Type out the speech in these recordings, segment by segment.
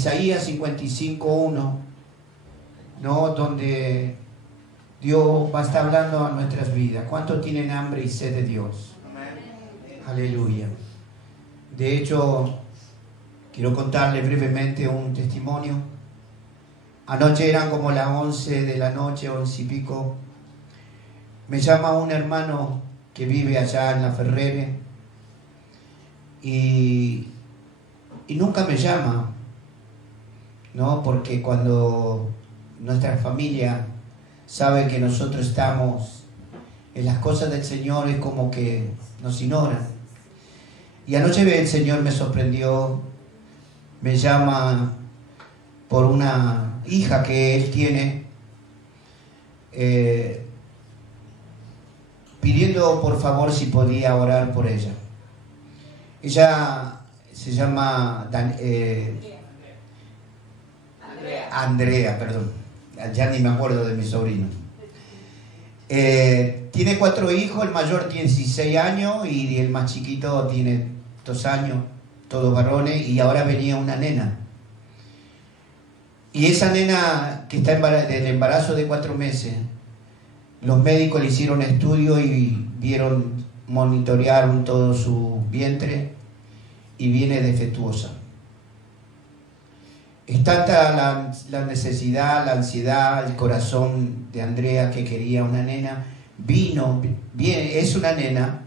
Isaías 55:1, ¿no? Donde Dios va a estar hablando a nuestras vidas. ¿Cuántos tienen hambre y sed de Dios? Amén. Aleluya. De hecho, quiero contarle brevemente un testimonio. Anoche eran como las 11 de la noche, 11 y pico. Me llama un hermano que vive allá en La Ferrere y nunca me llama, ¿no? Porque cuando nuestra familia sabe que nosotros estamos en las cosas del Señor es como que nos ignoran. Y anoche el Señor me sorprendió, me llama por una hija que él tiene, pidiendo por favor si podía orar por ella. Ella se llama Andrea, perdón, ya ni me acuerdo de mi sobrino. Tiene 4 hijos, el mayor tiene 16 años y el más chiquito tiene 2 años, todos varones, y ahora venía una nena. Y esa nena que está del embarazo de 4 meses, los médicos le hicieron estudio y monitorearon todo su vientre y viene defectuosa. Es tanta la necesidad, la ansiedad, el corazón de Andrea que quería una nena. Es una nena,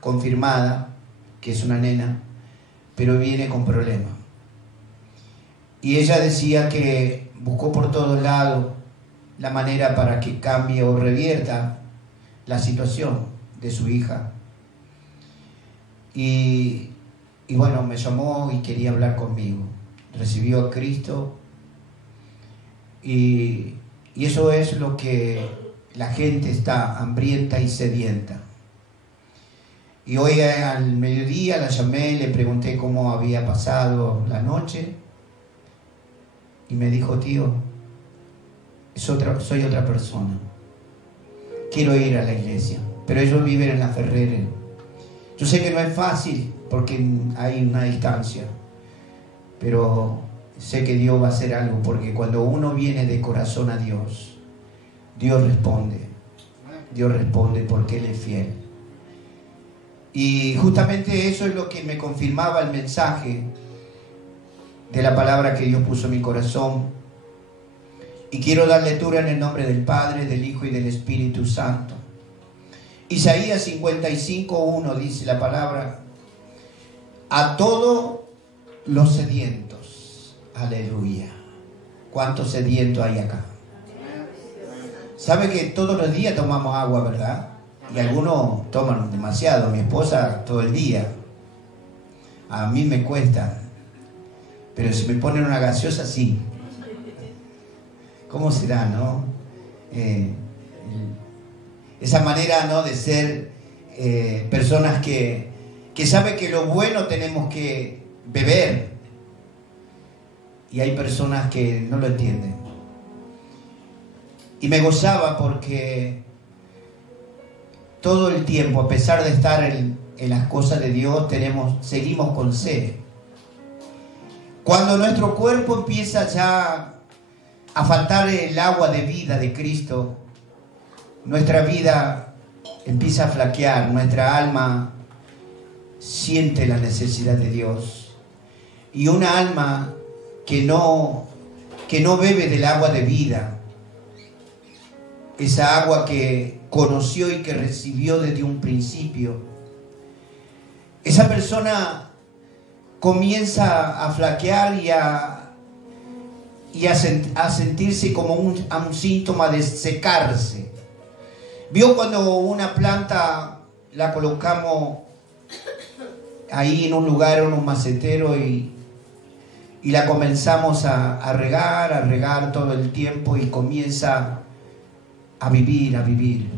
confirmada que es una nena, pero viene con problemas. Y ella decía que buscó por todos lados la manera para que cambie o revierta la situación de su hija. Y bueno, me llamó y quería hablar conmigo. Recibió a Cristo y eso es lo que la gente está hambrienta y sedienta. Y hoy al mediodía la llamé, le pregunté cómo había pasado la noche y me dijo: tío, soy otra persona, quiero ir a la iglesia, pero ellos viven en La Ferrere. Yo sé que no es fácil porque hay una distancia, pero sé que Dios va a hacer algo, porque cuando uno viene de corazón a Dios, Dios responde porque Él es fiel. Y justamente eso es lo que me confirmaba el mensaje de la palabra que Dios puso en mi corazón. Y quiero dar lectura en el nombre del Padre, del Hijo y del Espíritu Santo. Isaías 55:1 dice la palabra: a todos los sedientos. Aleluya. ¿Cuántos sedientos hay acá? ¿Sabe que todos los días tomamos agua, verdad? Y algunos toman demasiado. Mi esposa todo el día. A mí me cuesta. Pero si me ponen una gaseosa, sí. ¿Cómo será, no? Esa manera, ¿no?, de ser personas que saben que lo bueno tenemos que beber. Y hay personas que no lo entienden. Y me gozaba porque todo el tiempo, a pesar de estar en las cosas de Dios, seguimos con sed. Cuando nuestro cuerpo empieza ya a faltar el agua de vida de Cristo, nuestra vida empieza a flaquear, nuestra alma siente la necesidad de Dios. Y una alma que no bebe del agua de vida, esa agua que conoció y que recibió desde un principio, esa persona comienza a flaquear y a sentirse como un síntoma de secarse. ¿Vio cuando una planta la colocamos ahí en un lugar, en un macetero, y la comenzamos a regar todo el tiempo, y comienza a vivir,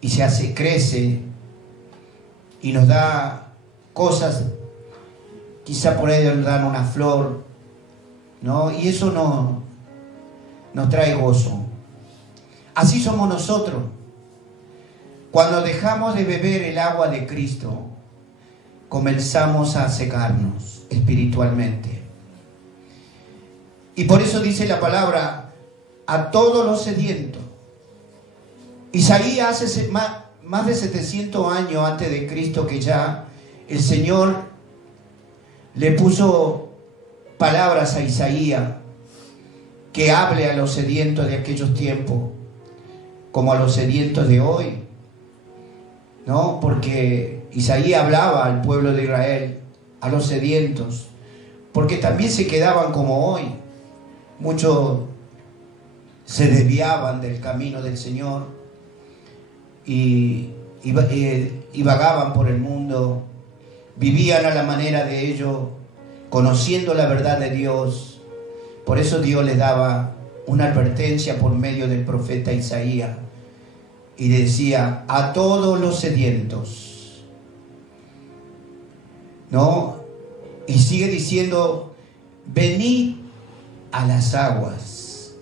y crece, y nos da cosas, quizá por ahí nos dan una flor, ¿no? Y eso nos trae gozo. Así somos nosotros. Cuando dejamos de beber el agua de Cristo, comenzamos a secarnos espiritualmente. Y por eso dice la palabra, a todos los sedientos. Isaías hace más de 700 años antes de Cristo que ya el Señor le puso palabras a Isaías que hable a los sedientos de aquellos tiempos como a los sedientos de hoy, ¿no? Porque Isaías hablaba al pueblo de Israel, a los sedientos, porque también se quedaban como hoy. Muchos se desviaban del camino del Señor y vagaban por el mundo, vivían a la manera de ellos, conociendo la verdad de Dios. Por eso Dios les daba una advertencia por medio del profeta Isaías y decía, a todos los sedientos, ¿no? Y sigue diciendo, venid a las aguas.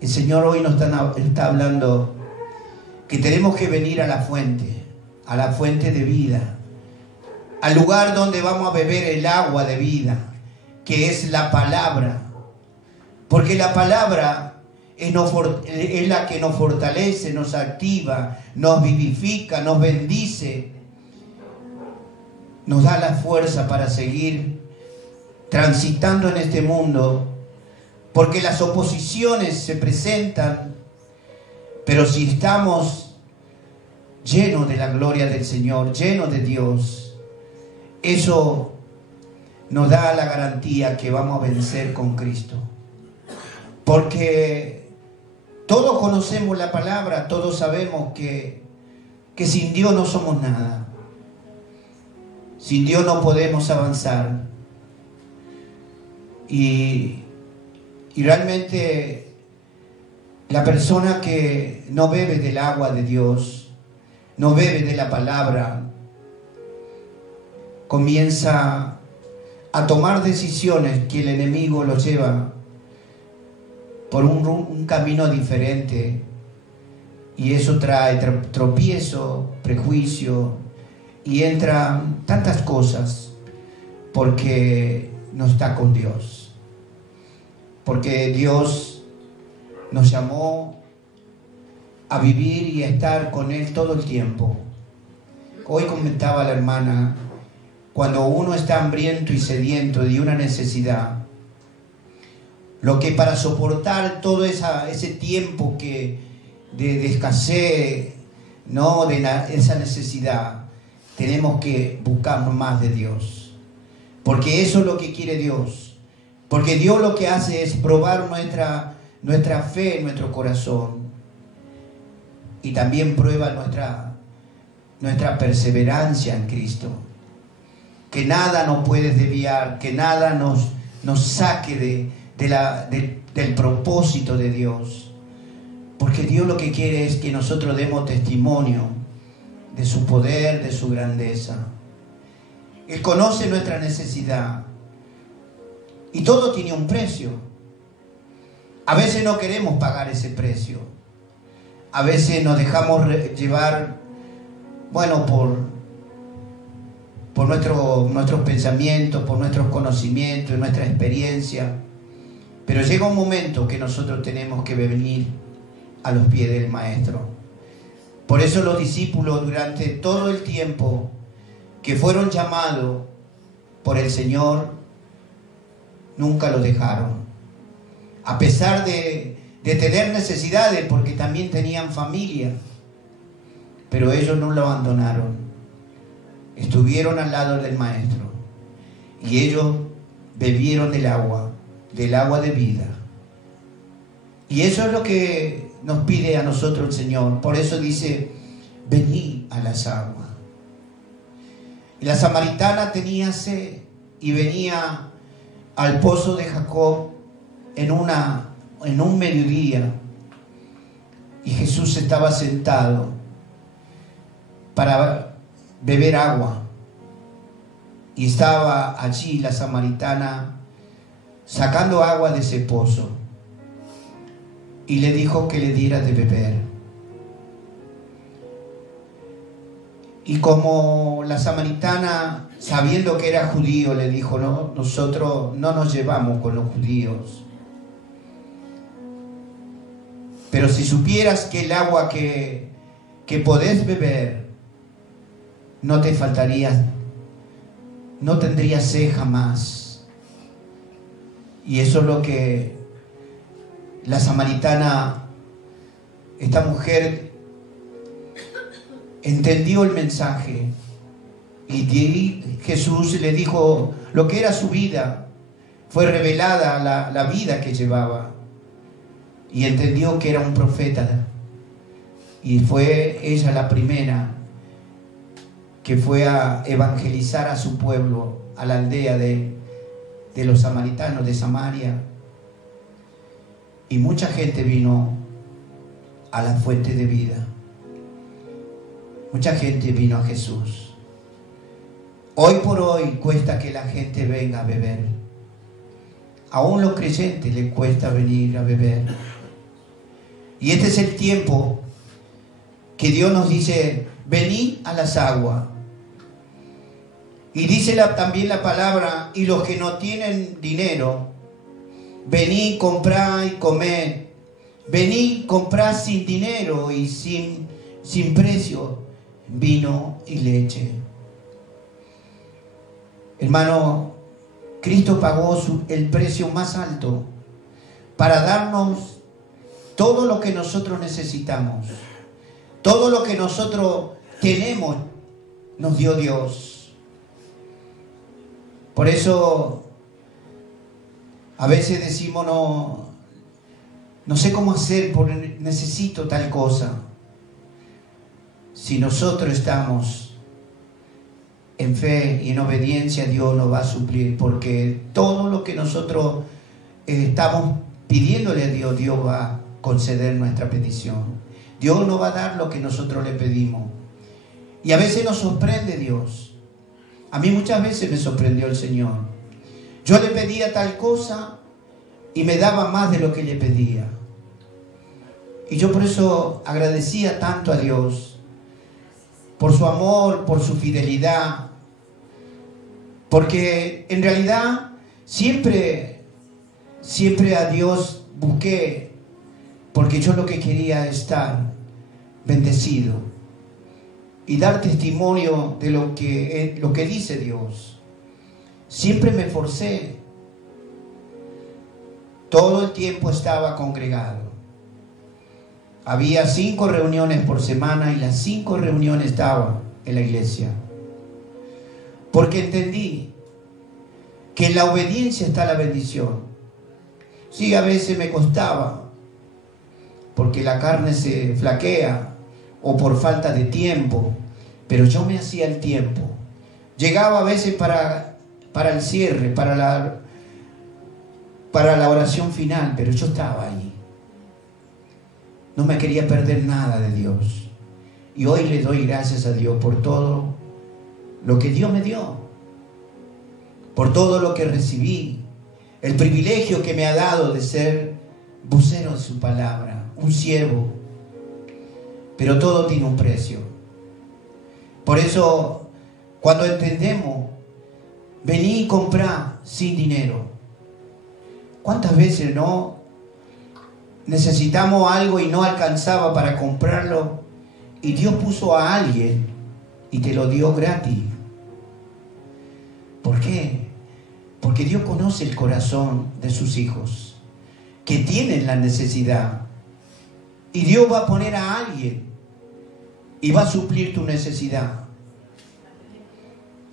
El Señor hoy nos está hablando que tenemos que venir a la fuente de vida, al lugar donde vamos a beber el agua de vida, que es la palabra. Porque la palabra es la que nos fortalece, nos activa, nos vivifica, nos bendice, nos da la fuerza para seguir transitando en este mundo. Porque las oposiciones se presentan, pero si estamos llenos de la gloria del Señor, llenos de Dios, eso nos da la garantía que vamos a vencer con Cristo. Porque todos conocemos la palabra, todos sabemos que sin Dios no somos nada. Sin Dios no podemos avanzar. Y realmente la persona que no bebe del agua de Dios, no bebe de la palabra, comienza a tomar decisiones que el enemigo lo lleva por un camino diferente, y eso trae tropiezo, prejuicio, y entran tantas cosas porque no está con Dios. Porque Dios nos llamó a vivir y a estar con Él todo el tiempo. Hoy comentaba la hermana, cuando uno está hambriento y sediento de una necesidad, lo que para soportar todo ese tiempo de escasez, ¿no? De esa necesidad, tenemos que buscar más de Dios. Porque eso es lo que quiere Dios. Porque Dios lo que hace es probar nuestra fe en nuestro corazón. Y también prueba nuestra perseverancia en Cristo. Que nada nos puede desviar, que nada nos saque del propósito de Dios. Porque Dios lo que quiere es que nosotros demos testimonio de su poder, de su grandeza. Él conoce nuestra necesidad. Y todo tiene un precio. A veces no queremos pagar ese precio. A veces nos dejamos llevar, bueno, por nuestros pensamientos, por nuestros conocimientos, nuestra experiencia. Pero llega un momento que nosotros tenemos que venir a los pies del Maestro. Por eso los discípulos durante todo el tiempo que fueron llamados por el Señor, nunca lo dejaron. A pesar de tener necesidades, porque también tenían familia, pero ellos no lo abandonaron. Estuvieron al lado del Maestro y ellos bebieron del agua de vida. Y eso es lo que nos pide a nosotros el Señor. Por eso dice, venid a las aguas. Y la samaritana tenía sed y venía al pozo de Jacob en un mediodía, y Jesús estaba sentado para beber agua, y estaba allí la samaritana sacando agua de ese pozo, y le dijo que le diera de beber. Y como la samaritana, sabiendo que era judío, le dijo, no, nosotros no nos llevamos con los judíos. Pero si supieras que el agua que podés beber no te faltaría, no tendrías sed jamás. Y eso es lo que la samaritana, esta mujer, entendió el mensaje. Y Jesús le dijo lo que era su vida. Fue revelada la vida que llevaba. Y entendió que era un profeta. Y fue ella la primera que fue a evangelizar a su pueblo, a la aldea de los samaritanos de Samaria. Y mucha gente vino a la fuente de vida. Mucha gente vino a Jesús. Hoy por hoy cuesta que la gente venga a beber. Aún los creyentes les cuesta venir a beber. Y este es el tiempo que Dios nos dice: venid a las aguas. Y dice también la palabra: y los que no tienen dinero, venid, comprad y comed. Venid, comprad sin dinero y sin precio vino y leche. Hermano, Cristo pagó el precio más alto para darnos todo lo que nosotros necesitamos. Todo lo que nosotros tenemos nos dio Dios. Por eso a veces decimos: no sé cómo hacer, porque necesito tal cosa. Si nosotros estamos en fe y en obediencia, Dios nos va a suplir, porque todo lo que nosotros estamos pidiéndole a Dios, Dios va a conceder nuestra petición. Dios nos va a dar lo que nosotros le pedimos. Y a veces nos sorprende Dios. A mí muchas veces me sorprendió el Señor. Yo le pedía tal cosa y me daba más de lo que le pedía. Y yo por eso agradecía tanto a Dios, por su amor, por su fidelidad. Porque en realidad siempre a Dios busqué, porque yo lo que quería es estar bendecido y dar testimonio de lo que dice Dios. Siempre me esforcé. Todo el tiempo estaba congregado. Había 5 reuniones por semana y las 5 reuniones estaba en la iglesia. Porque entendí que en la obediencia está la bendición. Sí, a veces me costaba, porque la carne se flaquea o por falta de tiempo, pero yo me hacía el tiempo. Llegaba a veces para el cierre, para la oración final, pero yo estaba ahí. No me quería perder nada de Dios. Y hoy le doy gracias a Dios por todo lo que Dios me dio, por todo lo que recibí, el privilegio que me ha dado de ser vocero de su palabra, un siervo. Pero todo tiene un precio. Por eso, cuando entendemos, vení y comprá sin dinero. ¿Cuántas veces no necesitamos algo y no alcanzaba para comprarlo? Y Dios puso a alguien y te lo dio gratis. ¿Por qué? Porque Dios conoce el corazón de sus hijos que tienen la necesidad. Y Dios va a poner a alguien y va a suplir tu necesidad.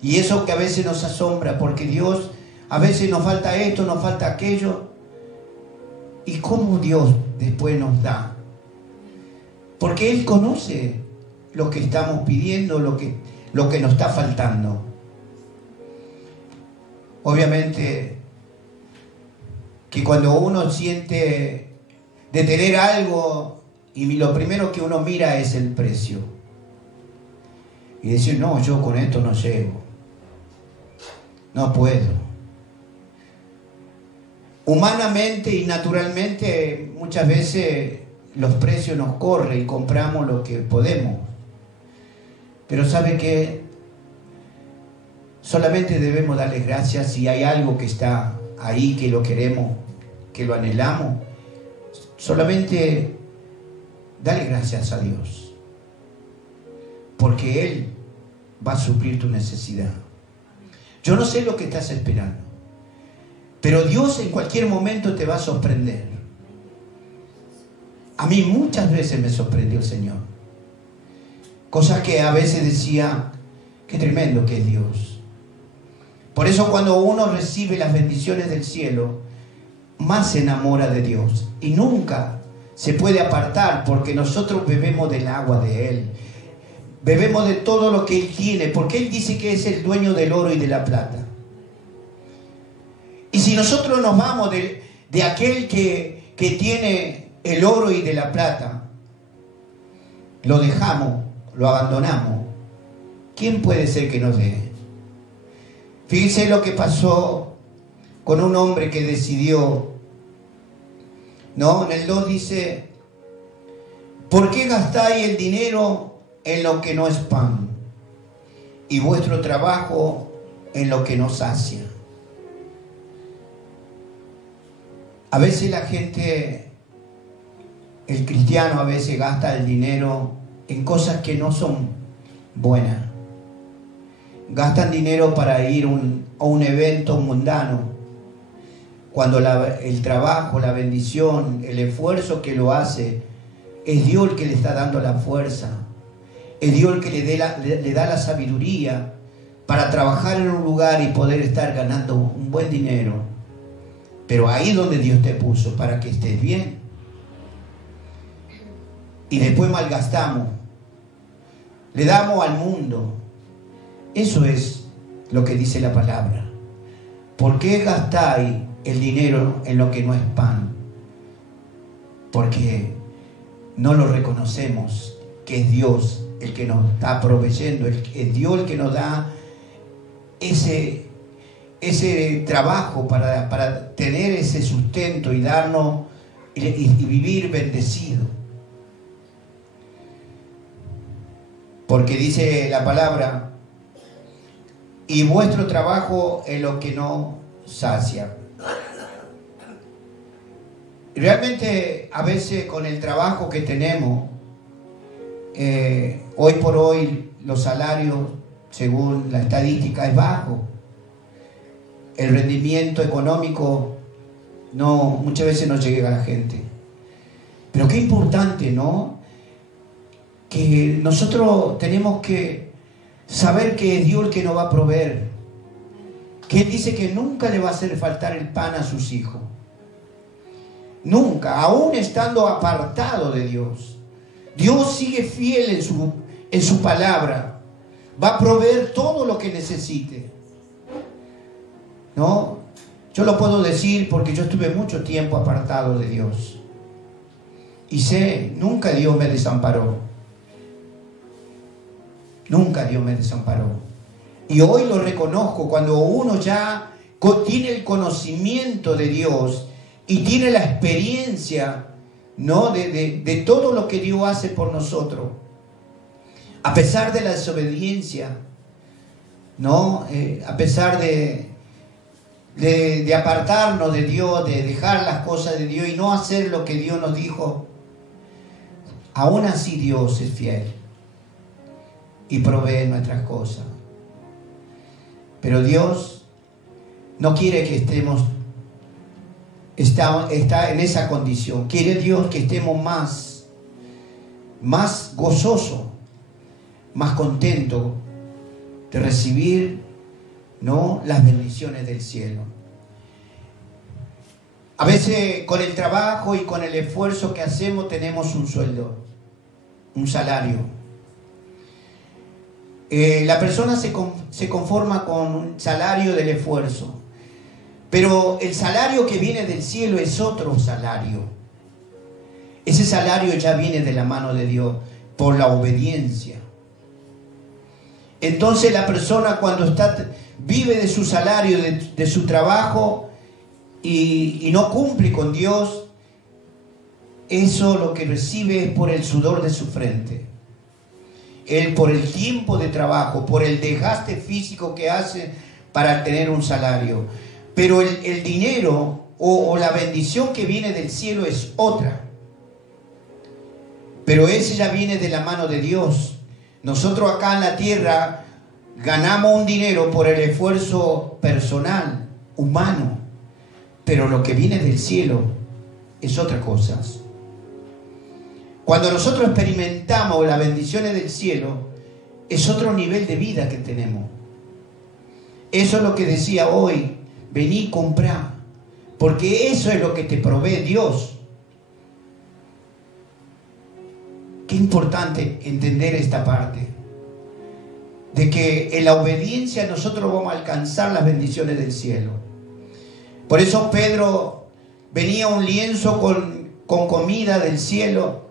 Y eso que a veces nos asombra, porque Dios a veces nos falta esto, nos falta aquello. ¿Y cómo Dios después nos da? Porque Él conoce lo que estamos pidiendo, lo que nos está faltando. Obviamente que cuando uno siente de tener algo, y lo primero que uno mira es el precio. Y decir: no, yo con esto no llego. No puedo. Humanamente y naturalmente muchas veces los precios nos corren y compramos lo que podemos. Pero ¿sabe qué? Solamente debemos darle gracias si hay algo que está ahí, que lo queremos, que lo anhelamos. Solamente dale gracias a Dios, porque Él va a suplir tu necesidad. Yo no sé lo que estás esperando, pero Dios en cualquier momento te va a sorprender. A mí muchas veces me sorprendió el Señor. Cosas que a veces decía, qué tremendo que es Dios. Por eso cuando uno recibe las bendiciones del cielo, más se enamora de Dios. Y nunca se puede apartar, porque nosotros bebemos del agua de Él. Bebemos de todo lo que Él tiene, porque Él dice que es el dueño del oro y de la plata. Y si nosotros nos vamos de aquel que tiene el oro y de la plata, lo dejamos, lo abandonamos, ¿quién puede ser que nos dé? Fíjense lo que pasó con un hombre que decidió, ¿no? En el 2 dice, ¿por qué gastáis el dinero en lo que no es pan, y vuestro trabajo en lo que no sacia? A veces la gente, el cristiano a veces gasta el dinero en cosas que no son buenas. Gastan dinero para ir a un evento mundano, cuando el trabajo, la bendición, el esfuerzo que lo hace, es Dios el que le está dando la fuerza. Es Dios el que le da la sabiduría para trabajar en un lugar y poder estar ganando un buen dinero. Pero ahí donde Dios te puso, para que estés bien. Y después malgastamos. Le damos al mundo. Eso es lo que dice la palabra. ¿Por qué gastáis el dinero en lo que no es pan? Porque no lo reconocemos, que es Dios el que nos está proveyendo, es Dios el que nos da ese trabajo para tener ese sustento y darnos y vivir bendecido. Porque dice la palabra, y vuestro trabajo es lo que no sacia. Realmente a veces con el trabajo que tenemos, hoy por hoy los salarios, según la estadística, es bajo. El rendimiento económico muchas veces no llega a la gente. Pero qué importante, ¿no? Que nosotros tenemos que saber que es Dios el que nos va a proveer. Que Él dice que nunca le va a hacer faltar el pan a sus hijos. Nunca, aún estando apartado de Dios. Dios sigue fiel en su palabra. Va a proveer todo lo que necesite. ¿No? Yo lo puedo decir porque yo estuve mucho tiempo apartado de Dios. Y sé, nunca Dios me desamparó. Nunca Dios me desamparó. Y hoy lo reconozco, cuando uno ya tiene el conocimiento de Dios y tiene la experiencia, ¿no? de todo lo que Dios hace por nosotros. A pesar de la desobediencia, ¿no? A pesar de apartarnos de Dios, de dejar las cosas de Dios y no hacer lo que Dios nos dijo, aún así Dios es fiel y provee nuestras cosas. Pero Dios no quiere que está en esa condición. Quiere Dios que estemos más gozosos, más contentos de recibir, ¿no?, las bendiciones del cielo. A veces con el trabajo y con el esfuerzo que hacemos tenemos un sueldo, un salario. La persona se conforma con un salario del esfuerzo, pero el salario que viene del cielo es otro salario. Ese salario ya viene de la mano de Dios por la obediencia. Entonces la persona cuando vive de su salario, de su trabajo y no cumple con Dios, eso lo que recibe es por el sudor de su frente. Él por el tiempo de trabajo, por el desgaste físico que hace para tener un salario. Pero el dinero o la bendición que viene del cielo es otra. pero ese ya viene de la mano de Dios. Nosotros acá en la tierra ganamos un dinero por el esfuerzo personal, humano, pero lo que viene del cielo es otra cosa. Cuando nosotros experimentamos las bendiciones del cielo, es otro nivel de vida que tenemos. Eso es lo que decía hoy, vení y comprá, porque eso es lo que te provee Dios. Qué importante entender esta parte, de que en la obediencia nosotros vamos a alcanzar las bendiciones del cielo. Por eso Pedro venía un lienzo con comida del cielo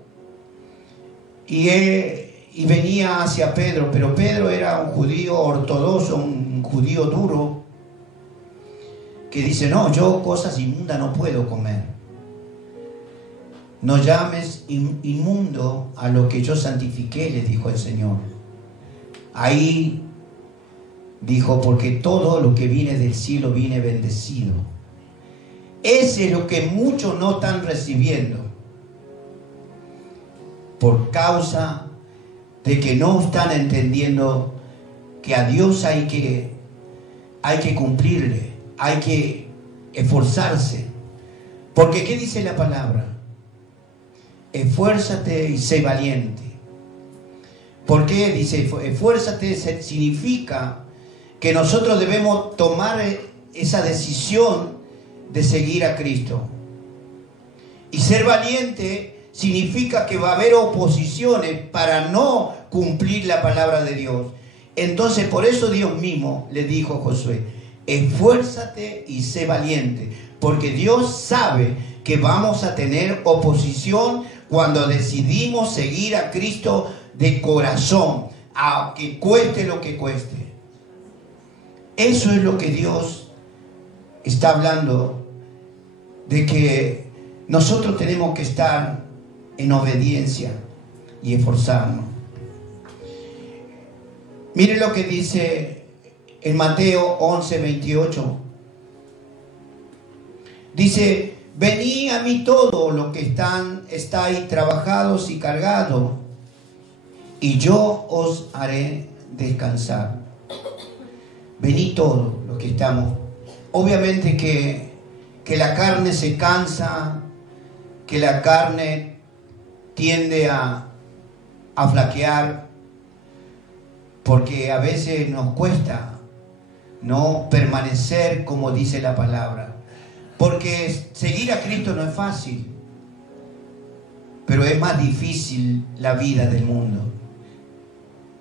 y venía hacia Pedro, pero Pedro era un judío ortodoxo, un judío duro, que dice, no, yo cosas inmundas no puedo comer. No llames inmundo a lo que yo santifiqué, le dijo el Señor. Ahí dijo, porque todo lo que viene del cielo viene bendecido. Ese es lo que muchos no están recibiendo, por causa de que no están entendiendo que a Dios hay que cumplirle, hay que esforzarse. Porque ¿qué dice la palabra? Esfuérzate y sé valiente. ¿Por qué dice esfuérzate? Significa que nosotros debemos tomar esa decisión de seguir a Cristo. Y ser valiente significa que va a haber oposiciones para no cumplir la palabra de Dios. Entonces por eso Dios mismo le dijo a Josué, esfuérzate y sé valiente, porque Dios sabe que vamos a tener oposición cuando decidimos seguir a Cristo de corazón, aunque cueste lo que cueste. Eso es lo que Dios está hablando, de que nosotros tenemos que estar en obediencia y esforzarnos. Mire lo que dice en Mateo 11:28. Dice, venid a mí todos los que estáis trabajados y cargados, y yo os haré descansar. Venid todos los que estamos. Obviamente que la carne se cansa, que la carne tiende a flaquear, porque a veces nos cuesta no permanecer como dice la palabra. Porque seguir a Cristo no es fácil, pero es más difícil la vida del mundo,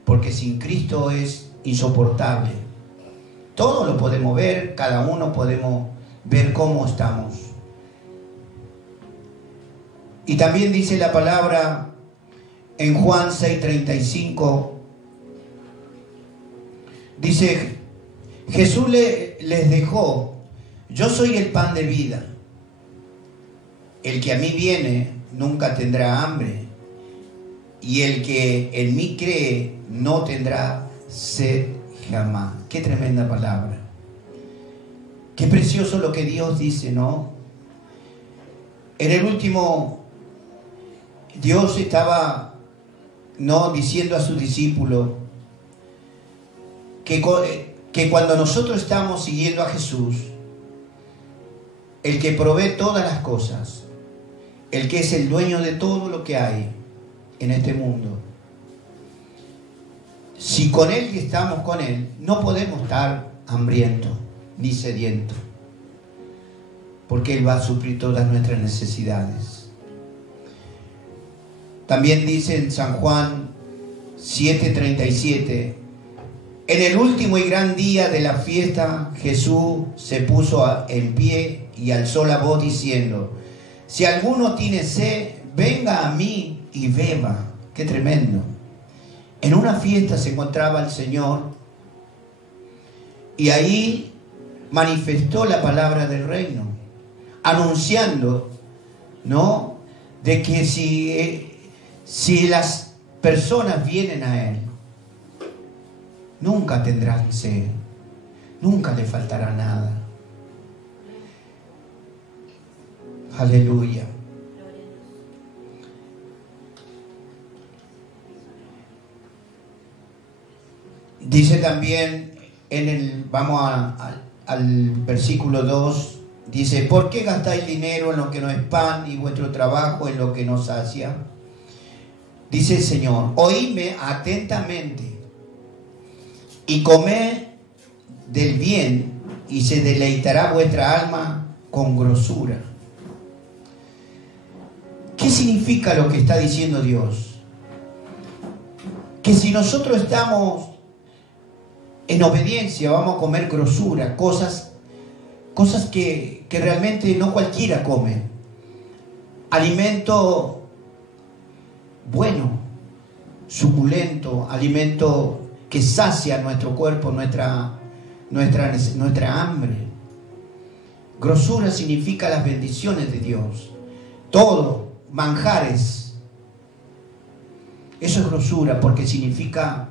porque sin Cristo es insoportable. Todo lo podemos ver, cada uno podemos ver cómo estamos. Y también dice la palabra en Juan 6:35, dice, Jesús les dejó, yo soy el pan de vida. El que a mí viene nunca tendrá hambre, y el que en mí cree no tendrá sed jamás. Qué tremenda palabra. Qué precioso lo que Dios dice, ¿no? En el último, Dios estaba, ¿no?, diciendo a sus discípulos que cuando nosotros estamos siguiendo a Jesús, el que provee todas las cosas, el que es el dueño de todo lo que hay en este mundo, si con Él y estamos con Él, no podemos estar hambrientos ni sedientos, porque Él va a suplir todas nuestras necesidades. También dice en San Juan 7:37, en el último y gran día de la fiesta, Jesús se puso en pie y alzó la voz diciendo, si alguno tiene sed, venga a mí y beba. Qué tremendo. En una fiesta se encontraba el Señor y ahí manifestó la palabra del reino, anunciando, ¿no?, de que si las personas vienen a Él, nunca tendrán sed, nunca le faltará nada. Aleluya. Dice también, al versículo 2, dice: ¿por qué gastáis dinero en lo que no es pan y vuestro trabajo en lo que no sacia? Dice el Señor: oídme atentamente y comed del bien, y se deleitará vuestra alma con grosura. ¿Qué significa lo que está diciendo Dios? Que si nosotros estamos en obediencia, vamos a comer grosura, cosas que realmente no cualquiera come. Alimento bueno, suculento, alimento que sacia nuestro cuerpo, nuestra hambre. Grosura significa las bendiciones de Dios. Todo, manjares. Eso es grosura, porque significa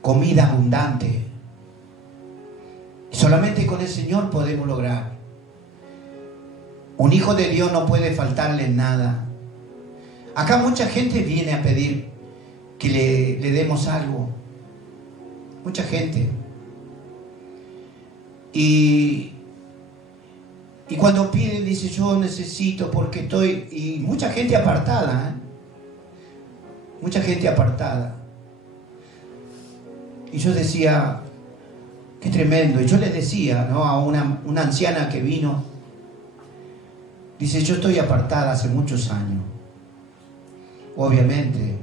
comida abundante. Solamente con el Señor podemos lograr. Un hijo de Dios no puede faltarle nada. Acá mucha gente viene a pedir que le demos algo. Mucha gente. Y cuando piden, dice: yo necesito porque estoy... Y mucha gente apartada, mucha gente apartada. Y yo decía: qué tremendo. Y yo les decía, ¿no?, a una anciana que vino, dice: yo estoy apartada hace muchos años. Obviamente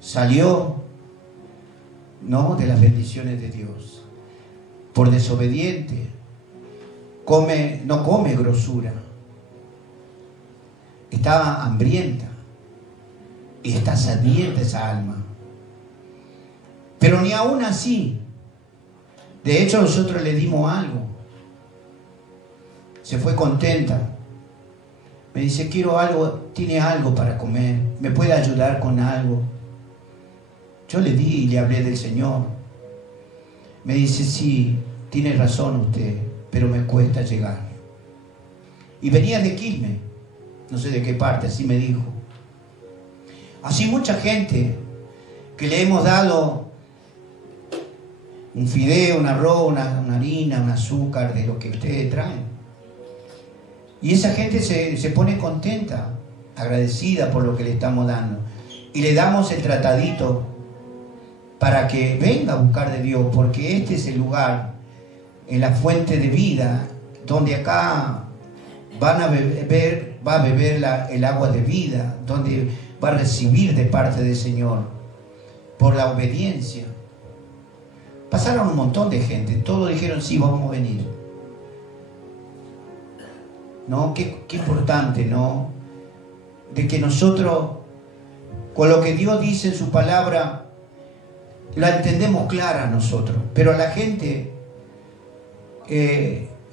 salió, ¿no?, de las bendiciones de Dios. Por desobediente, no come grosura. Estaba hambrienta y está sedienta esa alma. Pero ni aún así, de hecho nosotros le dimos algo. Se fue contenta. Me dice: quiero algo, tiene algo para comer, ¿me puede ayudar con algo? Yo le di y le hablé del Señor. Me dice: sí, tiene razón usted, pero me cuesta llegar. Y venía de Quilmes, no sé de qué parte, así me dijo. Así mucha gente que le hemos dado un fideo, un arroz, una harina, un azúcar, de lo que ustedes traen. Y esa gente se pone contenta, agradecida por lo que le estamos dando. Y le damos el tratadito para que venga a buscar de Dios, porque este es el lugar, en la fuente de vida, donde acá va a beber el agua de vida, donde va a recibir de parte del Señor, por la obediencia. Pasaron un montón de gente, todos dijeron: sí, vamos a venir. ¿No? Qué importante, ¿no? De que nosotros, con lo que Dios dice en su palabra, la entendemos clara nosotros, pero la gente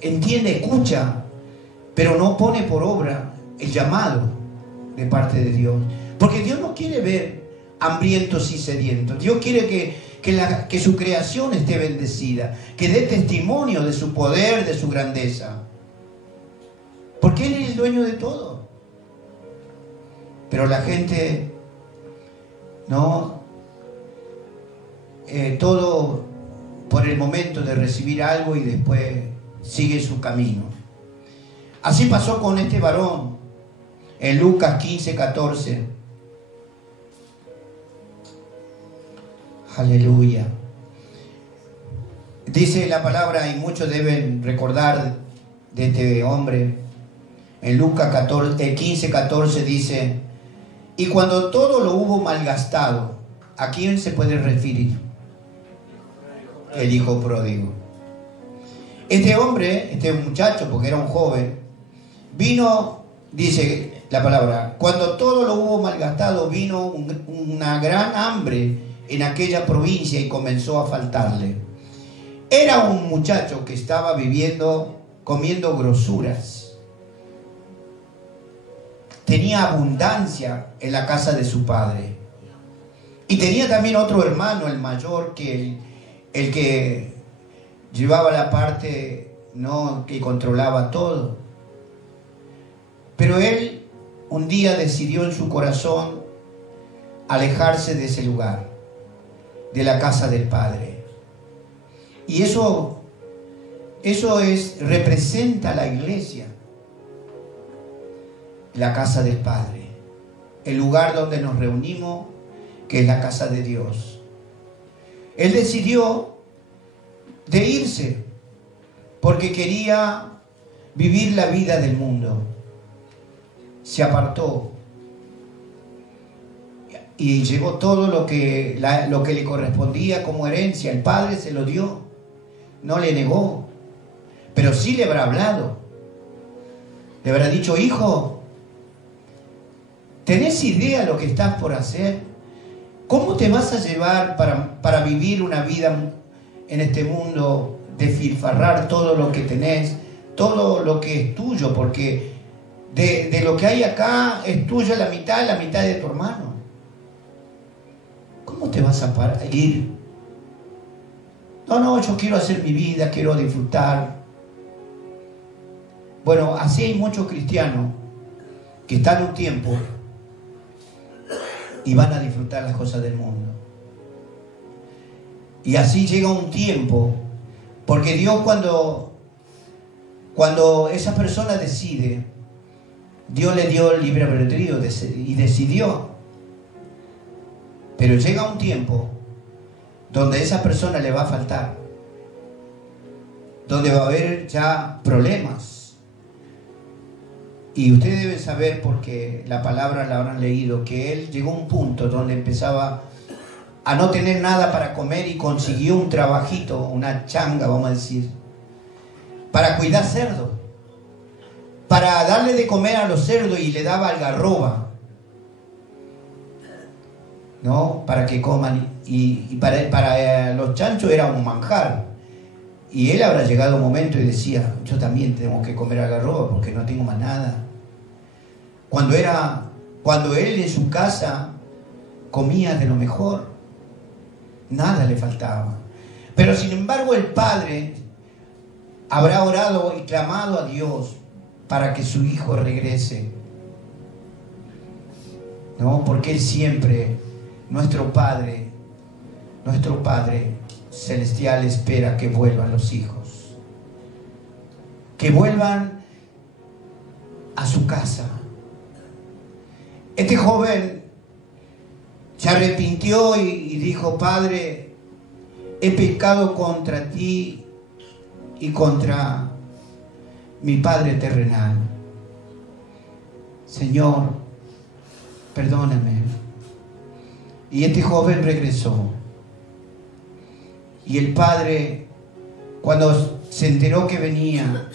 entiende, escucha, pero no pone por obra el llamado de parte de Dios. Porque Dios no quiere ver hambrientos y sedientos. Dios quiere que su creación esté bendecida, que dé testimonio de su poder, de su grandeza. Porque Él es el dueño de todo. Pero la gente, no, todo por el momento de recibir algo y después sigue su camino. Así pasó con este varón en Lucas 15:14. Aleluya. Dice la palabra, y muchos deben recordar de este hombre. En Lucas 15:14 dice: y cuando todo lo hubo malgastado, ¿a quién se puede referir? El hijo pródigo. Este hombre, este muchacho, porque era un joven, vino, dice la palabra, cuando todo lo hubo malgastado, vino una gran hambre en aquella provincia y comenzó a faltarle. Era un muchacho que estaba comiendo grosuras. Tenía abundancia en la casa de su padre. Y tenía también otro hermano, el mayor, que el que llevaba la parte, ¿no?, que controlaba todo. Pero él un día decidió en su corazón alejarse de ese lugar. de la casa del Padre. Y eso representa la iglesia, la casa del Padre, el lugar donde nos reunimos, que es la casa de Dios. Él decidió de irse porque quería vivir la vida del mundo. Se apartó y llevó todo lo que le correspondía como herencia. El Padre se lo dio, no le negó, pero sí le habrá hablado. Le habrá dicho: hijo, ¿tenés idea de lo que estás por hacer? ¿Cómo te vas a llevar para vivir una vida en este mundo, despilfarrar todo lo que tenés, todo lo que es tuyo? Porque de lo que hay acá es tuyo la mitad de tu hermano. ¿Cómo te vas a ir? No, yo quiero hacer mi vida, quiero disfrutar. Bueno, así hay muchos cristianos que están un tiempo y van a disfrutar las cosas del mundo. Y así llega un tiempo, porque Dios cuando esa persona decide, Dios le dio el libre albedrío y decidió. Pero llega un tiempo donde esa persona le va a faltar, donde va a haber ya problemas. Y ustedes deben saber, porque la palabra la habrán leído, que él llegó a un punto donde empezaba a no tener nada para comer y consiguió un trabajito, una changa, vamos a decir, para cuidar cerdos, para darle de comer a los cerdos, y le daba algarroba, ¿no? Para que coman, y para los chanchos era un manjar. Y él habrá llegado un momento y decía: yo también tengo que comer algarroba porque no tengo más nada. Cuando él en su casa comía de lo mejor, nada le faltaba. Pero sin embargo el Padre habrá orado y clamado a Dios para que su hijo regrese, ¿no? Porque él siempre, nuestro Padre celestial, espera que vuelvan los hijos, que vuelvan a su casa. Este joven se arrepintió y dijo: Padre, he pecado contra ti y contra mi Padre terrenal. Señor, perdóname. Y este joven regresó. Y el Padre, cuando se enteró que venía,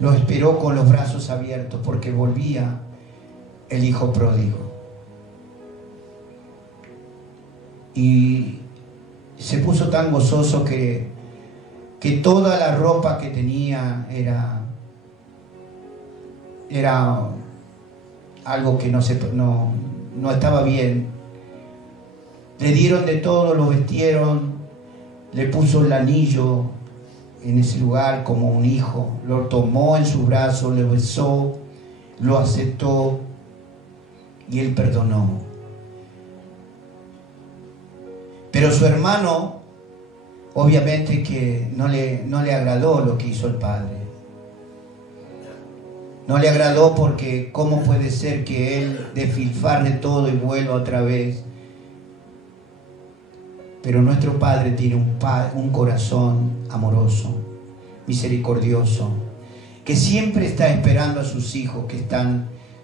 lo esperó con los brazos abiertos, porque volvía el hijo pródigo. Y se puso tan gozoso que toda la ropa que tenía era algo que no estaba bien. Le dieron de todo, lo vestieron, le puso el anillo en ese lugar como un hijo, lo tomó en su brazo, le besó, lo aceptó y él perdonó. Pero su hermano, obviamente que no le agradó lo que hizo el padre. No le agradó, porque ¿cómo puede ser que él despilfarre todo y vuelva otra vez? Pero nuestro Padre tiene un corazón amoroso, misericordioso, que siempre está esperando a sus hijos que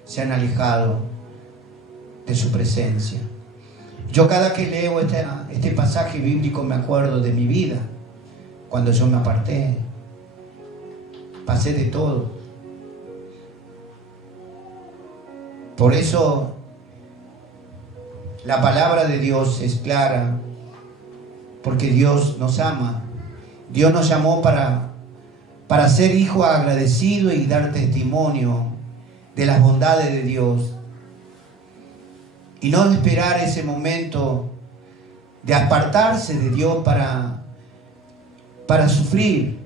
se han alejado de su presencia. Yo cada que leo este pasaje bíblico me acuerdo de mi vida, cuando yo me aparté, pasé de todo. Por eso la palabra de Dios es clara, porque Dios nos ama. Dios nos llamó para ser hijos agradecidos y dar testimonio de las bondades de Dios. Y no esperar ese momento de apartarse de Dios para sufrir.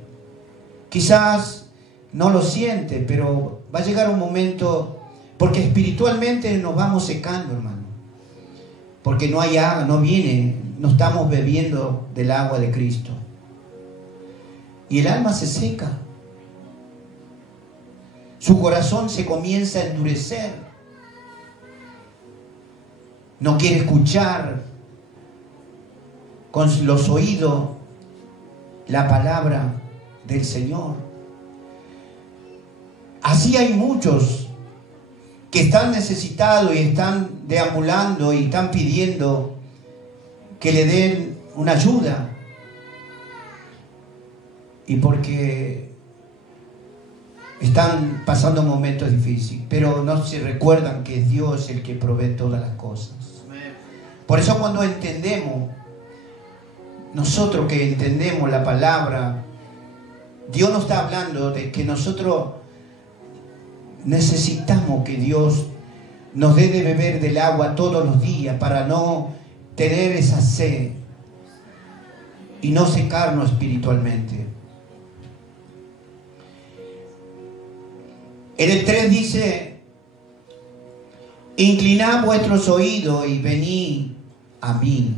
Quizás no lo siente, pero va a llegar un momento, porque espiritualmente nos vamos secando, hermano. porque no hay agua, no viene, no estamos bebiendo del agua de Cristo. Y el alma se seca. Su corazón se comienza a endurecer. No quiere escuchar con los oídos la palabra del Señor. Así hay muchos que están necesitados y están deambulando y están pidiendo que le den una ayuda. Y porque están pasando momentos difíciles, pero no se recuerdan que es Dios el que provee todas las cosas. Por eso cuando entendemos, nosotros que entendemos la palabra, Dios nos está hablando de que nosotros necesitamos que Dios nos dé de beber del agua todos los días para no tener esa sed y no secarnos espiritualmente. En el 3 dice: inclinad vuestros oídos y venid a mí.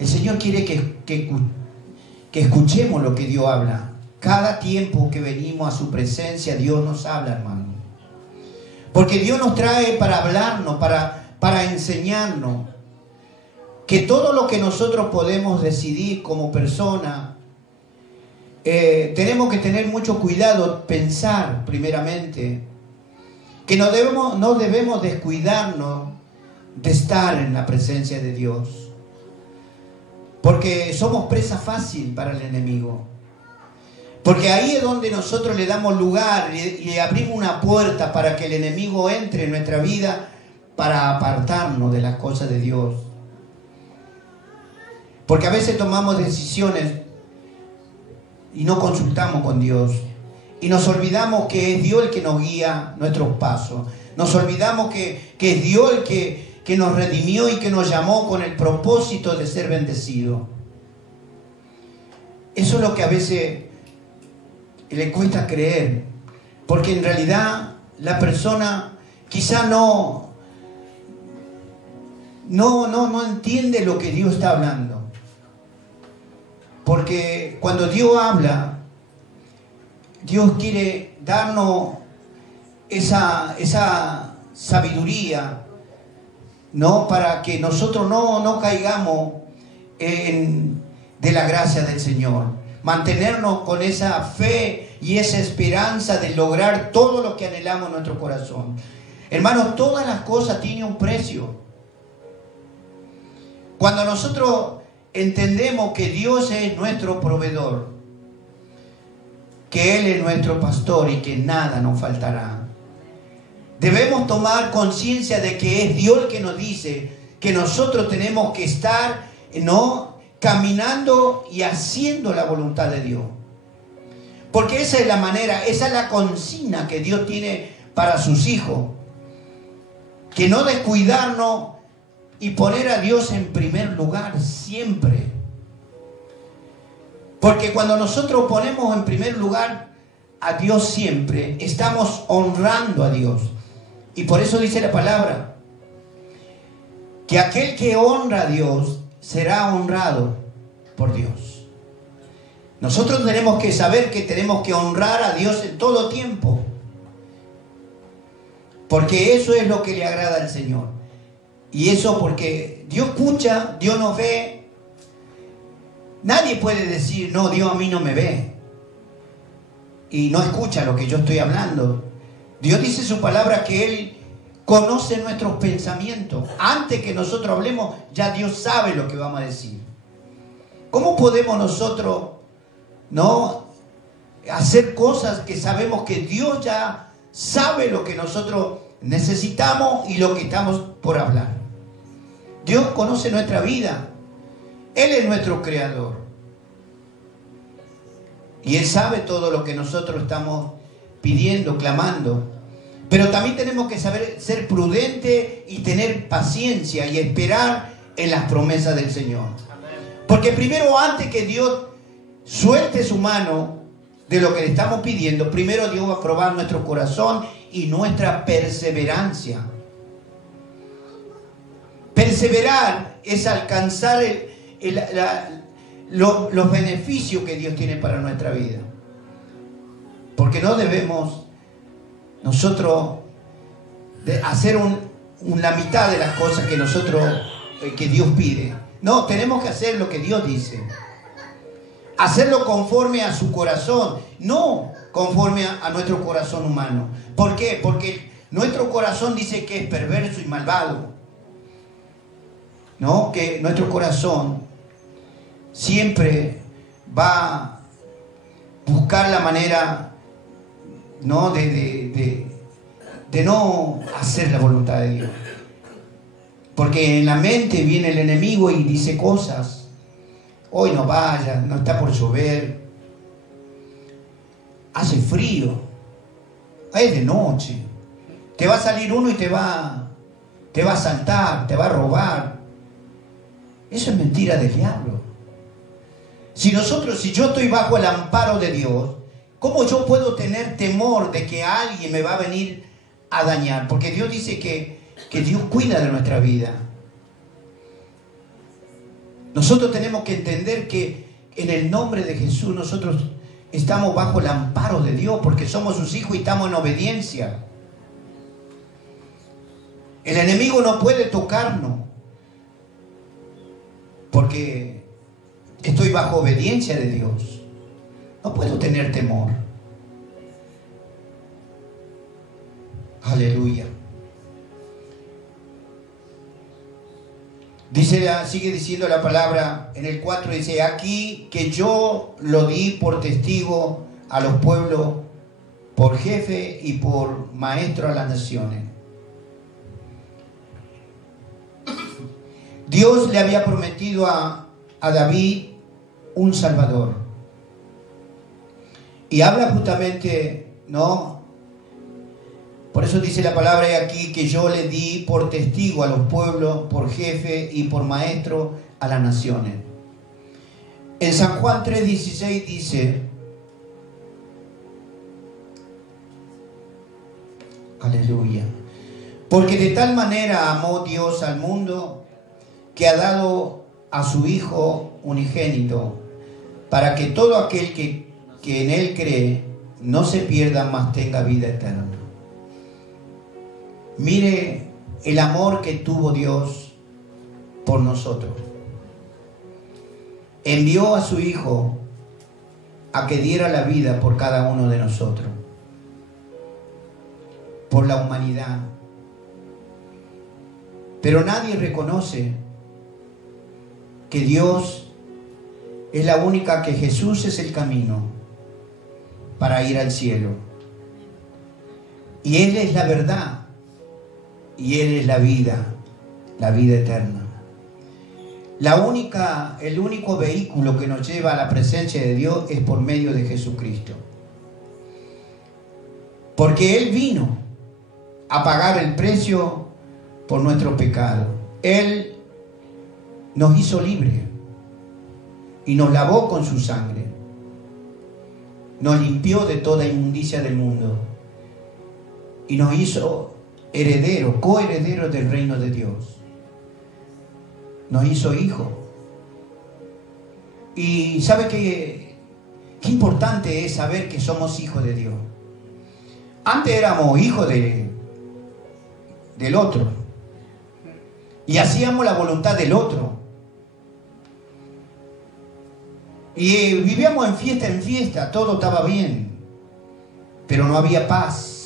El Señor quiere que escuchemos lo que Dios habla. Cada tiempo que venimos a su presencia, Dios nos habla, hermano. Porque Dios nos trae para hablarnos, para enseñarnos. Que todo lo que nosotros podemos decidir como persona, tenemos que tener mucho cuidado, pensar primeramente. Que no debemos descuidarnos de estar en la presencia de Dios. Porque somos presa fácil para el enemigo. Porque ahí es donde nosotros le damos lugar y le abrimos una puerta para que el enemigo entre en nuestra vida para apartarnos de las cosas de Dios. Porque a veces tomamos decisiones y no consultamos con Dios. Y nos olvidamos que es Dios el que nos guía nuestros pasos. Nos olvidamos que es Dios el que nos redimió y que nos llamó con el propósito de ser bendecido. Eso es lo que a veces le cuesta creer, porque en realidad la persona quizá no entiende lo que Dios está hablando. Porque cuando Dios habla, Dios quiere darnos esa sabiduría, ¿no? Para que nosotros no caigamos de la gracia del Señor. Mantenernos con esa fe y esa esperanza de lograr todo lo que anhelamos en nuestro corazón. Hermanos, todas las cosas tienen un precio. Cuando nosotros entendemos que Dios es nuestro proveedor, que Él es nuestro pastor y que nada nos faltará, debemos tomar conciencia de que es Dios el que nos dice que nosotros tenemos que estar, ¿no?, caminando y haciendo la voluntad de Dios. Porque esa es la manera, esa es la consigna que Dios tiene para sus hijos. Que no descuidarnos y poner a Dios en primer lugar siempre. Porque cuando nosotros ponemos en primer lugar a Dios siempre, estamos honrando a Dios. Y por eso dice la palabra, que aquel que honra a Dios será honrado por Dios. Nosotros tenemos que saber que tenemos que honrar a Dios en todo tiempo. Porque eso es lo que le agrada al Señor. Y eso porque Dios escucha, Dios nos ve. Nadie puede decir, no, Dios a mí no me ve. Y no escucha lo que yo estoy hablando. Dios dice en su palabra que Él conoce nuestros pensamientos. Antes que nosotros hablemos, ya Dios sabe lo que vamos a decir. ¿Cómo podemos nosotros, no, hacer cosas que sabemos que Dios ya sabe lo que nosotros necesitamos y lo que estamos por hablar? Dios conoce nuestra vida. Él es nuestro creador. Y Él sabe todo lo que nosotros estamos pidiendo, clamando. Pero también tenemos que saber ser prudentes y tener paciencia y esperar en las promesas del Señor. Porque primero, antes que Dios suelte su mano de lo que le estamos pidiendo, primero Dios va a probar nuestro corazón y nuestra perseverancia. Perseverar es alcanzar los beneficios que Dios tiene para nuestra vida. Porque no debemos nosotros hacer la mitad de las cosas que que Dios pide. No, tenemos que hacer lo que Dios dice. Hacerlo conforme a su corazón, no conforme a nuestro corazón humano. ¿Por qué? Porque nuestro corazón dice que es perverso y malvado. ¿No? Que nuestro corazón siempre va a buscar la manera, ¿no? de no hacer la voluntad de Dios. Porque en la mente viene el enemigo y dice cosas. Hoy no vayas, no está por llover. Hace frío. Es de noche. Te va a salir uno y te va a asaltar, te va a robar. Eso es mentira del diablo. Si yo estoy bajo el amparo de Dios, ¿cómo yo puedo tener temor de que alguien me va a venir a dañar? Porque Dios dice que Dios cuida de nuestra vida. Nosotros tenemos que entender que en el nombre de Jesús nosotros estamos bajo el amparo de Dios porque somos sus hijos y estamos en obediencia. El enemigo no puede tocarnos porque estoy bajo obediencia de Dios. No puedo tener temor. Aleluya. Sigue diciendo la palabra en el 4, dice: aquí que yo lo di por testigo a los pueblos, por jefe y por maestro a las naciones. Dios le había prometido a David un Salvador. Y habla justamente, ¿no? Por eso dice la palabra aquí que yo le di por testigo a los pueblos, por jefe y por maestro a las naciones. En San Juan 3:16 dice: aleluya. Porque de tal manera amó Dios al mundo que ha dado a su Hijo unigénito, para que todo aquel que en Él cree no se pierda, mas tenga vida eterna. Mire el amor que tuvo Dios por nosotros. Envió a su Hijo a que diera la vida por cada uno de nosotros, por la humanidad. Pero nadie reconoce que Dios es la única, que Jesús es el camino para ir al cielo. Y Él es la verdad. Y Él es la vida eterna. El único vehículo que nos lleva a la presencia de Dios es por medio de Jesucristo. Porque Él vino a pagar el precio por nuestro pecado. Él nos hizo libres y nos lavó con su sangre. Nos limpió de toda inmundicia del mundo y nos hizo coherederos del reino de Dios. Nos hizo hijos. Y ¿sabe qué importante es saber que somos hijos de Dios? Antes éramos hijos del otro y hacíamos la voluntad del otro y vivíamos en fiesta, todo estaba bien, pero no había paz.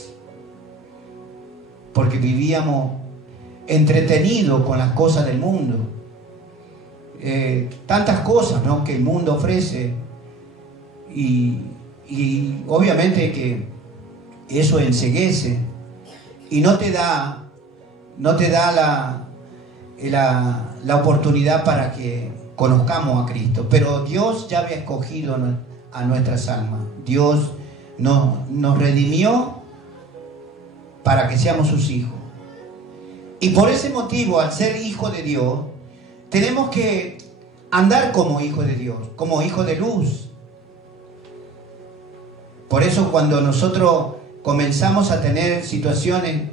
Porque vivíamos entretenidos con las cosas del mundo. Tantas cosas, ¿no?, que el mundo ofrece. Y obviamente que eso enceguece. Y no te da la oportunidad para que conozcamos a Cristo. Pero Dios ya había escogido a nuestras almas. Dios nos redimió para que seamos sus hijos. Y por ese motivo, al ser hijo de Dios, tenemos que andar como hijos de Dios, como hijos de luz. Por eso cuando nosotros comenzamos a tener situaciones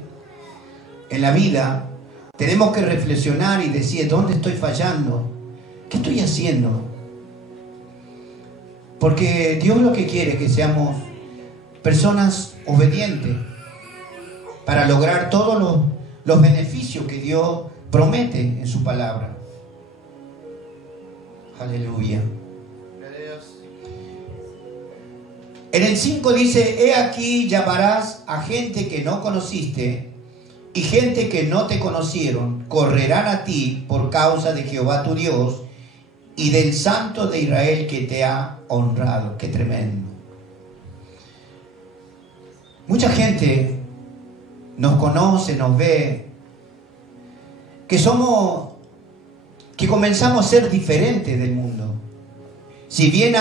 en la vida, Tenemos que reflexionar y decir, ¿dónde estoy fallando? ¿Qué estoy haciendo? Porque Dios lo que quiere es que seamos personas obedientes para lograr todos los beneficios que Dios promete en su palabra. Aleluya. En el 5 dice, he aquí llamarás a gente que no conociste y gente que no te conocieron, correrán a ti por causa de Jehová tu Dios y del Santo de Israel que te ha honrado. Qué tremendo. Mucha gente nos conoce, nos ve, que comenzamos a ser diferentes del mundo. Si bien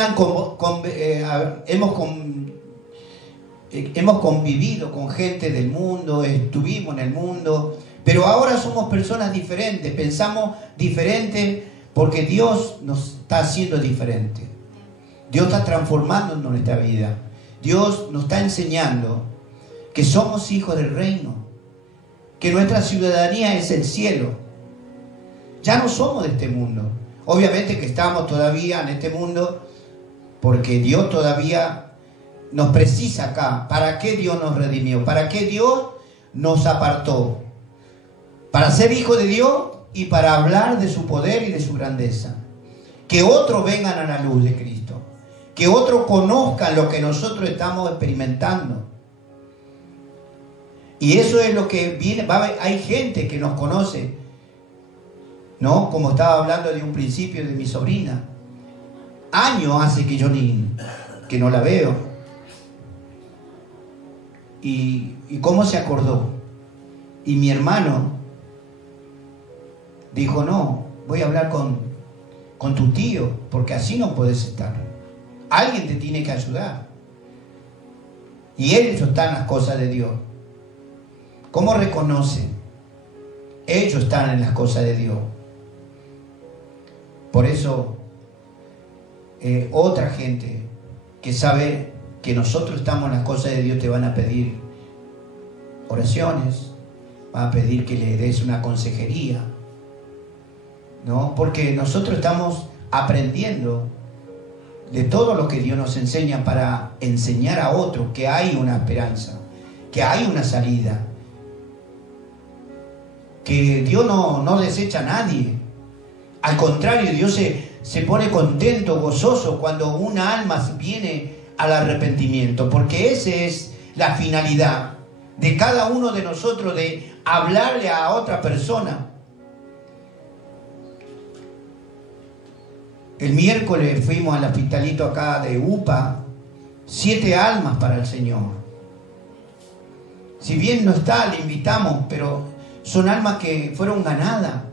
hemos convivido con gente del mundo, estuvimos en el mundo, pero ahora somos personas diferentes, pensamos diferente porque Dios nos está haciendo diferente. Dios está transformando nuestra vida. Dios nos está enseñando que somos hijos del reino, que nuestra ciudadanía es el cielo. Ya no somos de este mundo. Obviamente que estamos todavía en este mundo porque Dios todavía nos precisa acá. ¿Para qué Dios nos redimió? ¿Para qué Dios nos apartó? Para ser hijo de Dios y para hablar de su poder y de su grandeza. Que otros vengan a la luz de Cristo. Que otros conozcan lo que nosotros estamos experimentando. Y eso es lo que viene. Hay gente que nos conoce, ¿no? Como estaba hablando de un principio de mi sobrina. Años hace que yo que no la veo. Y cómo se acordó. Y mi hermano dijo, no, voy a hablar con tu tío, porque así no puedes estar. Alguien te tiene que ayudar. Y ellos están en las cosas de Dios. ¿Cómo reconocen? Ellos están en las cosas de Dios. Por eso, otra gente que sabe que nosotros estamos en las cosas de Dios te van a pedir oraciones, van a pedir que le des una consejería, ¿no? Porque nosotros estamos aprendiendo de todo lo que Dios nos enseña para enseñar a otros que hay una esperanza, que hay una salida, que Dios no desecha a nadie. Al contrario, Dios se pone contento, gozoso cuando una alma viene al arrepentimiento, porque esa es la finalidad de cada uno de nosotros, de hablarle a otra persona. El miércoles fuimos al hospitalito acá de UPA, 7 almas para el Señor. Si bien no está, le invitamos, pero son almas que fueron ganadas.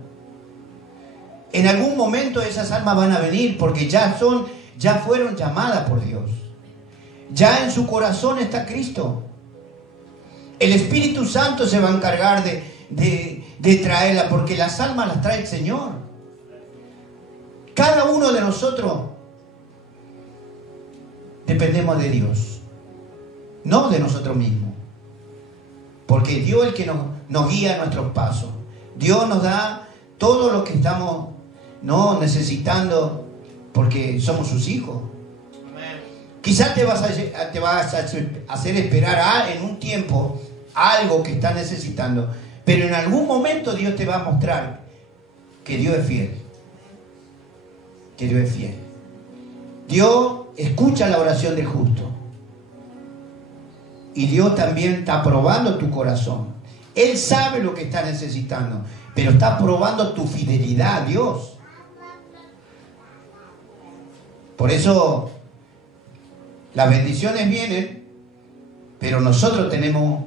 En algún momento esas almas van a venir porque ya fueron llamadas por Dios. Ya en su corazón está Cristo. El Espíritu Santo se va a encargar de traerla, porque las almas las trae el Señor. Cada uno de nosotros dependemos de Dios, no de nosotros mismos. Porque Dios es el que nos guía nuestros pasos. Dios nos da todo lo que estamos necesitando porque somos sus hijos. Amén. Quizás te vas a hacer esperar en un tiempo algo que estás necesitando, pero en algún momento Dios te va a mostrar que Dios es fiel. Que Dios es fiel. Dios escucha la oración del justo. Y Dios también está probando tu corazón. Él sabe lo que está necesitando, pero está probando tu fidelidad a Dios. Por eso las bendiciones vienen, pero nosotros tenemos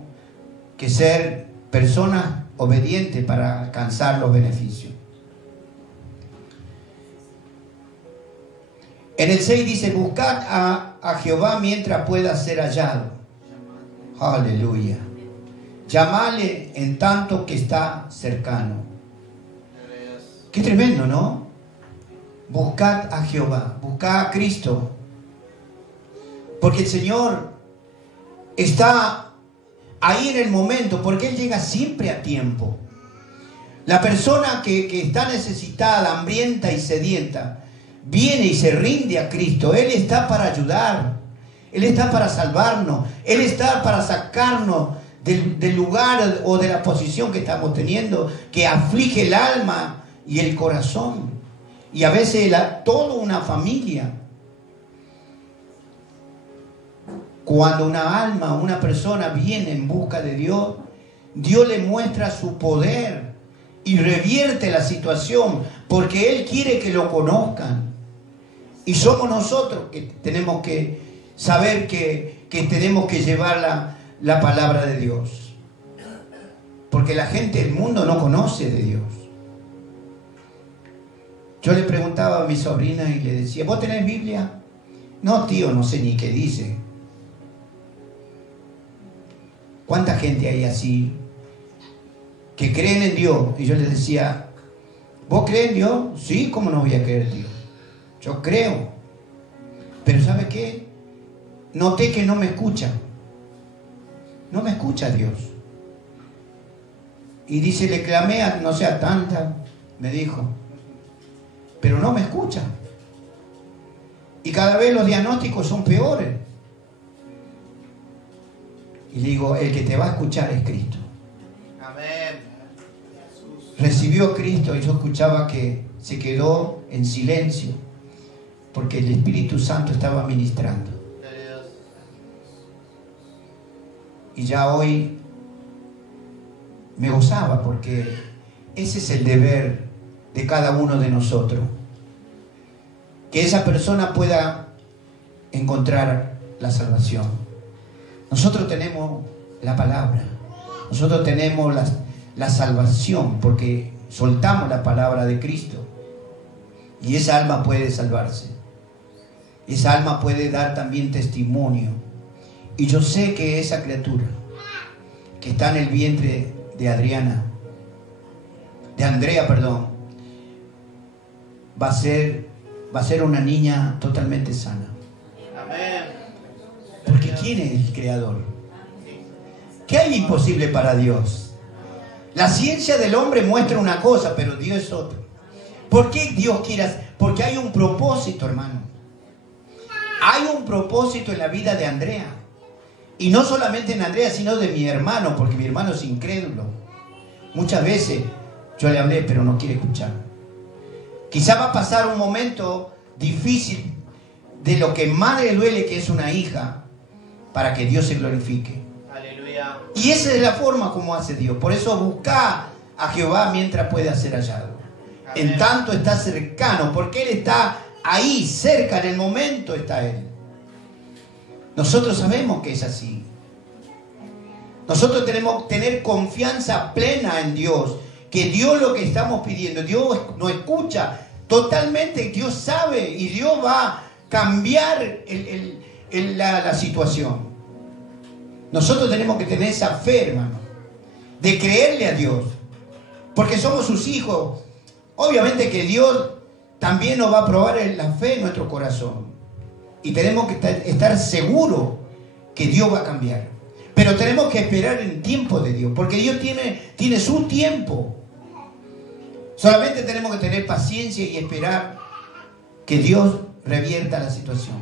que ser personas obedientes para alcanzar los beneficios. En el 6 dice, buscad a Jehová mientras pueda ser hallado. Aleluya. Llamale en tanto que está cercano. Qué tremendo, ¿no? Buscad a Jehová, buscad a Cristo. Porque el Señor está ahí en el momento, porque Él llega siempre a tiempo. La persona que está necesitada, hambrienta y sedienta, viene y se rinde a Cristo. Él está para ayudar. Él está para salvarnos. Él está para sacarnos del lugar o de la posición que estamos teniendo, que aflige el alma y el corazón. Y a veces toda una familia. Cuando una alma, una persona viene en busca de Dios, Dios le muestra su poder y revierte la situación, porque Él quiere que lo conozcan. Y somos nosotros que tenemos que saber que tenemos que llevar la palabra de Dios. Porque la gente del mundo no conoce de Dios. Yo le preguntaba a mi sobrina y le decía, ¿vos tenés Biblia? No, tío, no sé ni qué dice. ¿Cuánta gente hay así que creen en Dios? Y yo les decía, ¿vos crees en Dios? Sí, ¿cómo no voy a creer en Dios? Yo creo. Pero ¿sabe qué? Noté que no me escucha. No me escucha Dios. Y dice, le clamé a no sea tanta, me dijo, pero no me escucha. Y cada vez los diagnósticos son peores. Y le digo, el que te va a escuchar es Cristo. Amén. Recibió a Cristo y yo escuchaba que se quedó en silencio porque el Espíritu Santo estaba ministrando. Y ya hoy me gozaba porque ese es el deber de cada uno de nosotros. Que esa persona pueda encontrar la salvación. Nosotros tenemos la palabra. Nosotros tenemos la salvación porque soltamos la palabra de Cristo. Y esa alma puede salvarse. Esa alma puede dar también testimonio. Y yo sé que esa criatura que está en el vientre de Andrea, va a ser una niña totalmente sana. Amén. Porque ¿quién es el creador? ¿Qué hay imposible para Dios? La ciencia del hombre muestra una cosa, pero Dios es otra. ¿Por qué Dios quiere? Porque hay un propósito, hermano. Hay un propósito en la vida de Andrea. Y no solamente en Andrea, sino de mi hermano, porque mi hermano es incrédulo. Muchas veces yo le hablé, pero no quiere escuchar. Quizá va a pasar un momento difícil de lo que más le duele, que es una hija, para que Dios se glorifique. Aleluya. Y esa es la forma como hace Dios. Por eso busca a Jehová mientras pueda ser hallado. Amén. En tanto está cercano, porque Él está ahí, cerca, en el momento está Él. Nosotros sabemos que es así. Nosotros tenemos que tener confianza plena en Dios, que Dios lo que estamos pidiendo, Dios nos escucha totalmente, Dios sabe y Dios va a cambiar la situación. Nosotros tenemos que tener esa fe, hermano, de creerle a Dios, porque somos sus hijos. Obviamente que Dios también nos va a probar la fe en nuestro corazón. Y tenemos que estar seguros que Dios va a cambiar. Pero tenemos que esperar en tiempo de Dios, porque Dios tiene su tiempo. Solamente tenemos que tener paciencia y esperar que Dios revierta la situación.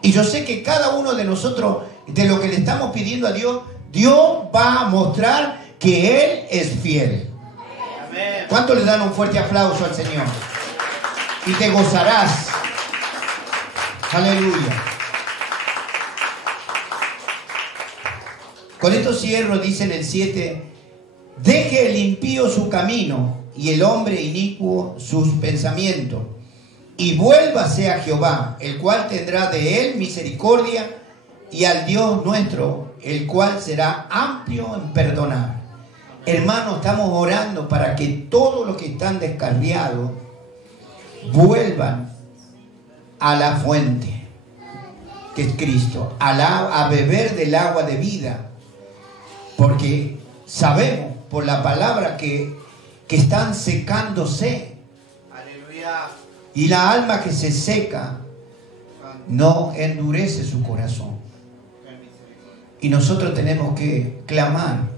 Y yo sé que cada uno de nosotros, de lo que le estamos pidiendo a Dios, Dios va a mostrar que Él es fiel. Amén. ¿Cuánto le dan un fuerte aplauso al Señor? Y te gozarás. Aleluya. Con esto cierro, dice en el 7, deje el impío su camino y el hombre inicuo sus pensamientos, y vuélvase a Jehová, el cual tendrá de él misericordia, y al Dios nuestro, el cual será amplio en perdonar. Hermanos, estamos orando para que todos los que están descarriados vuelvan a la fuente, que es Cristo, a beber del agua de vida. Porque sabemos por la palabra que están secándose. Aleluya. Y la alma que se seca no endurece su corazón. Y nosotros tenemos que clamar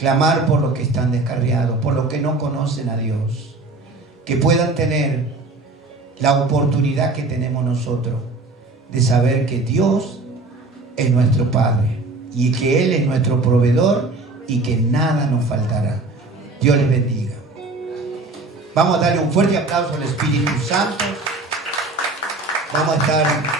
clamar por los que están descarriados, por los que no conocen a Dios, que puedan tener la oportunidad que tenemos nosotros de saber que Dios es nuestro Padre y que Él es nuestro proveedor y que nada nos faltará. Dios les bendiga. Vamos a darle un fuerte aplauso al Espíritu Santo. Vamos a estar